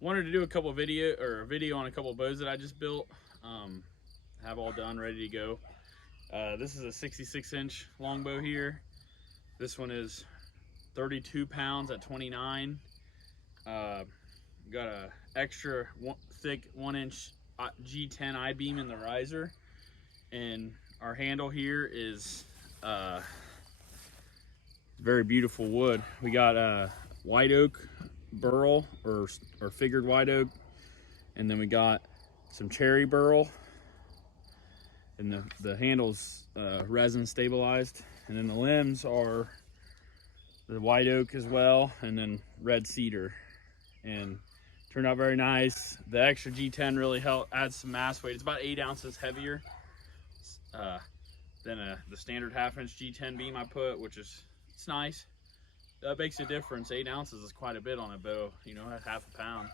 wanted to do a video on a couple of bows that I just built. Have all done, ready to go. This is a 66-inch longbow here. This one is 32 pounds at 29. Got a extra thick 1-inch G10 I-beam in the riser, and our handle here is very beautiful wood. We got white oak burl or figured white oak, and then we got some cherry burl, and the handle's resin stabilized, and then the limbs are the white oak as well, and then red cedar, and turned out very nice. The extra G10 really helped add some mass weight. It's about 8 ounces heavier than the standard 1/2-inch G10 beam I put, which is, it's nice. That makes a difference. 8 ounces is quite a bit on a bow, you know, at 1/2 pound.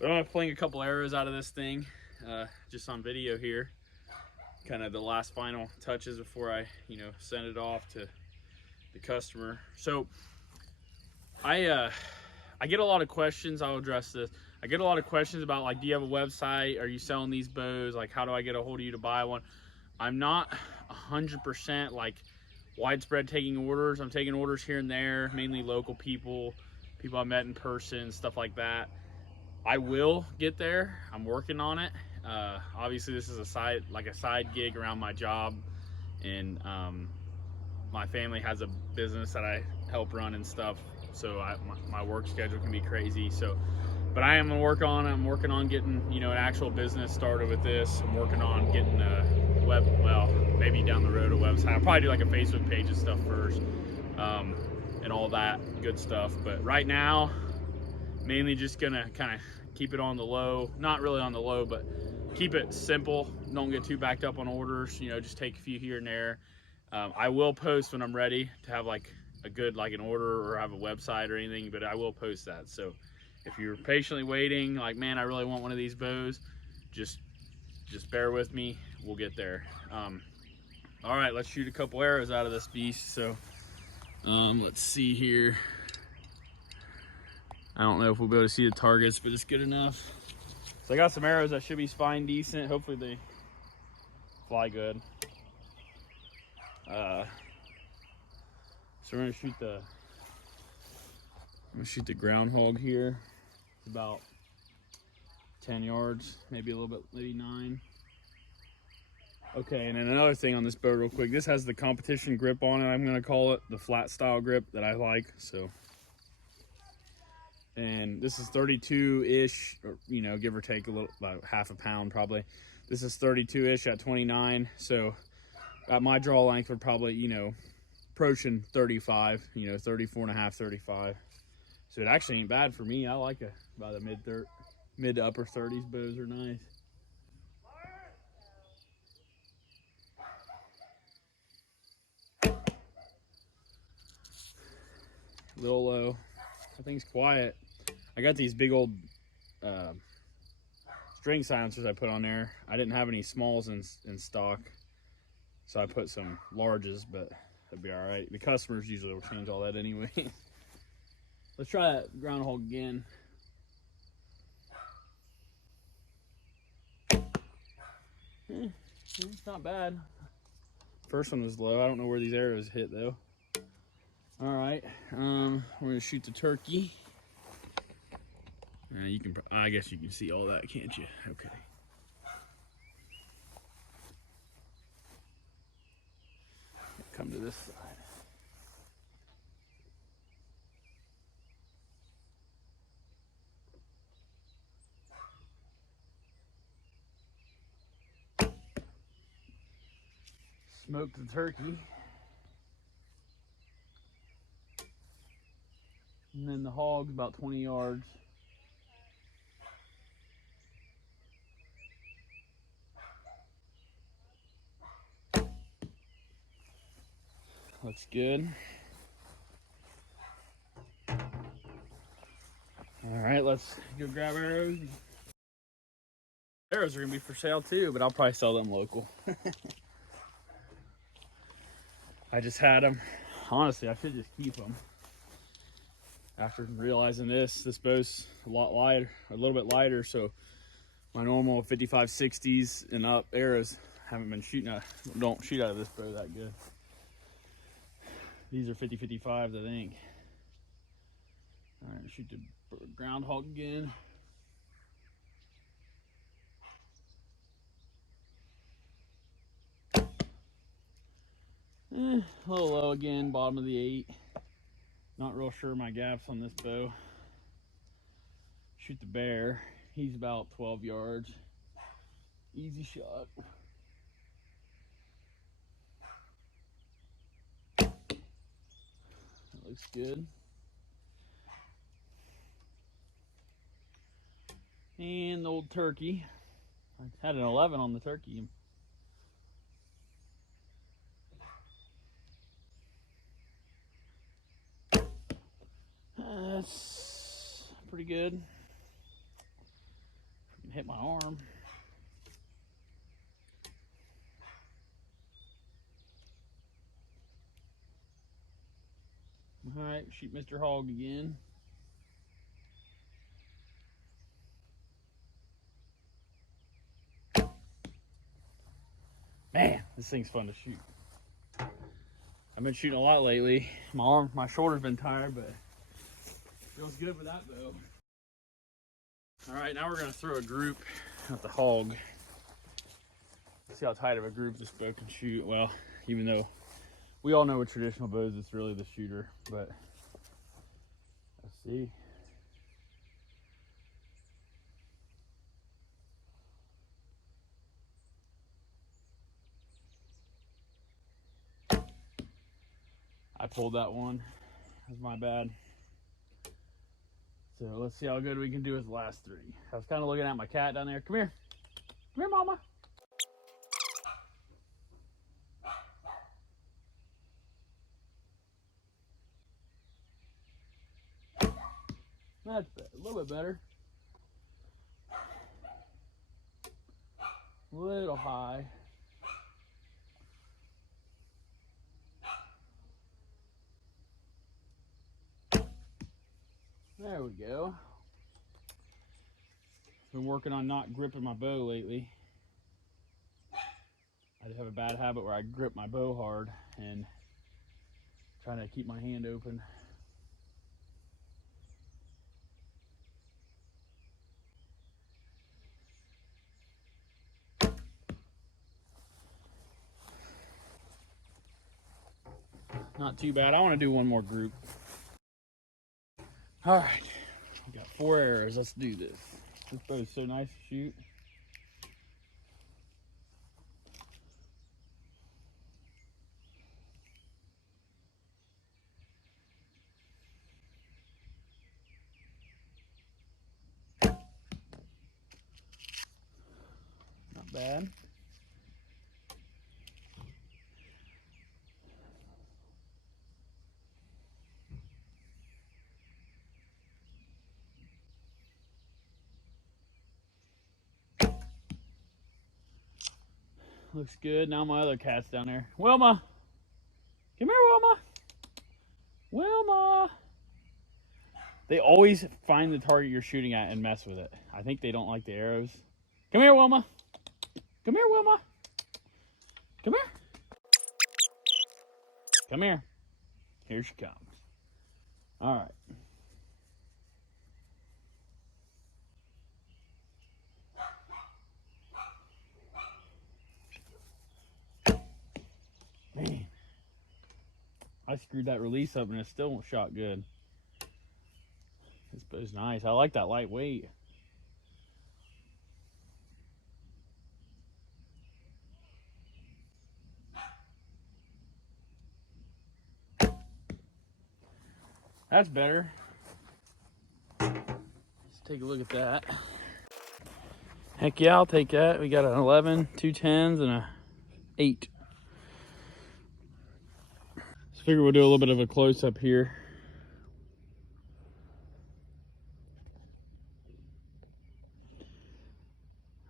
But I'm gonna fling a couple arrows out of this thing, just on video here. Kind of the last final touches before I, you know, send it off to the customer. So I get a lot of questions. I'll address this. I get a lot of questions about, like, do you have a website? Are you selling these bows? Like, how do I get a hold of you to buy one? I'm not 100% like widespread taking orders. I'm taking orders here and there, mainly local people I met in person, stuff like that. I will get there. I'm working on it. Obviously this is a side gig around my job, and my family has a business that I help run and stuff, so my work schedule can be crazy. So, but I am gonna work on it. I'm working on getting, you know, an actual business started with this. I'm working on getting a maybe down the road a website. I'll probably do like a Facebook page and stuff first, and all that good stuff. But right now, mainly just gonna kind of keep it on the low. Not really on the low, but keep it simple. Don't get too backed up on orders. You know, just take a few here and there. I will post when I'm ready to have like a good, like an order or have a website or anything, but I will post that. So if you're patiently waiting, like, man, I really want one of these bows, just bear with me. We'll get there. All right, let's shoot a couple arrows out of this beast. So let's see here. I don't know if we'll be able to see the targets, but it's good enough. So I got some arrows that should be spine decent. Hopefully they fly good. So we're gonna shoot the groundhog here. It's about 10 yards, maybe a little bit, maybe 9. Okay, and then another thing on this bow real quick. This has the competition grip on it. I'm gonna call it the flat style grip that I like. So, and this is 32-ish, you know, give or take a little, about 1/2 pound probably. This is 32-ish at 29. So at my draw length would probably, you know, approaching 35, you know, 34.5, 35. So it actually ain't bad for me. I like about a mid to upper 30s bows are nice. A little low. Everything's quiet. I got these big old string silencers I put on there. I didn't have any smalls in stock, so I put some larges, but that'd be all right. The customers usually will change all that anyway. Let's try that groundhog again. It's not bad. First one was low. I don't know where these arrows hit though. All right, we're gonna shoot the turkey. You can, I guess you can see all that, can't you? Okay. Come to this side. Smoked the turkey. And then the hog's about 20 yards. Looks good. All right, let's go grab arrows. Arrows are gonna be for sale too, but I'll probably sell them local. I just had them. Honestly, I should just keep them. After realizing this bow's a lot lighter, a little bit lighter, so my normal 55-60s and up arrows haven't been shooting out, don't shoot out of this bow that good. These are 50-55s, I think. All right, shoot the groundhog again. A little low again, bottom of the 8. Not real sure my gaps on this bow. Shoot the bear. He's about 12 yards. Easy shot. That looks good. And the old turkey. I had an 11 on the turkey. That's pretty good. Hit my arm. All right, shoot Mr. Hog again. Man, this thing's fun to shoot. I've been shooting a lot lately. My shoulder's been tired, but feels good with that bow. All right, now we're gonna throw a group at the hog. See how tight of a group this bow can shoot. Well, even though we all know with traditional bows, it's really the shooter, but let's see. I pulled that one. That's my bad. So let's see how good we can do with the last 3. I was kind of looking at my cat down there. Come here. Come here, mama. That's better. A little bit better. A little high. There we go. Been working on not gripping my bow lately. I have a bad habit where I grip my bow hard and trying to keep my hand open. Not too bad. I want to do one more group. All right, we got 4 arrows. Let's do this. This bow is so nice to shoot. Not bad. Looks good. Now my other cat's down there. Wilma! Come here, Wilma! Wilma! They always find the target you're shooting at and mess with it. I think they don't like the arrows. Come here, Wilma! Come here, Wilma! Come here! Come here. Here she comes. All right. Man, I screwed that release up and it still won't shot good. This bow's nice. I like that lightweight. That's better. Let's take a look at that. Heck yeah, I'll take that. We got an 11, 2 10s, and a 8. So figure we'll do a little bit of a close-up here.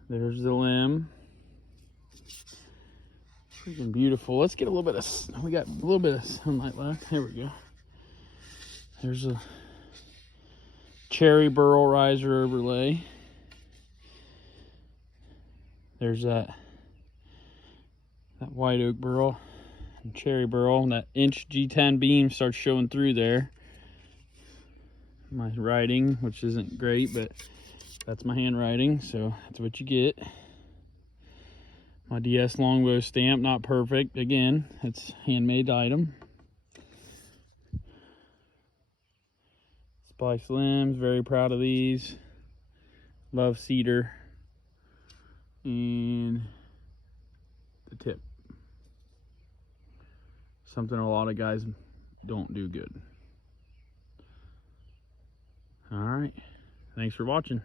There's the limb. Freaking beautiful. Let's get a little bit of, we got a little bit of sunlight left. There we go. There's a cherry burl riser overlay. There's that white oak burl and cherry burl, and that inch G10 beam starts showing through there. My writing, which isn't great, but that's my handwriting, so that's what you get. My DS Longbow stamp, not perfect. Again, it's handmade item. Splice limbs, very proud of these. Love cedar. And the tip. Something a lot of guys don't do good. All right. Thanks for watching.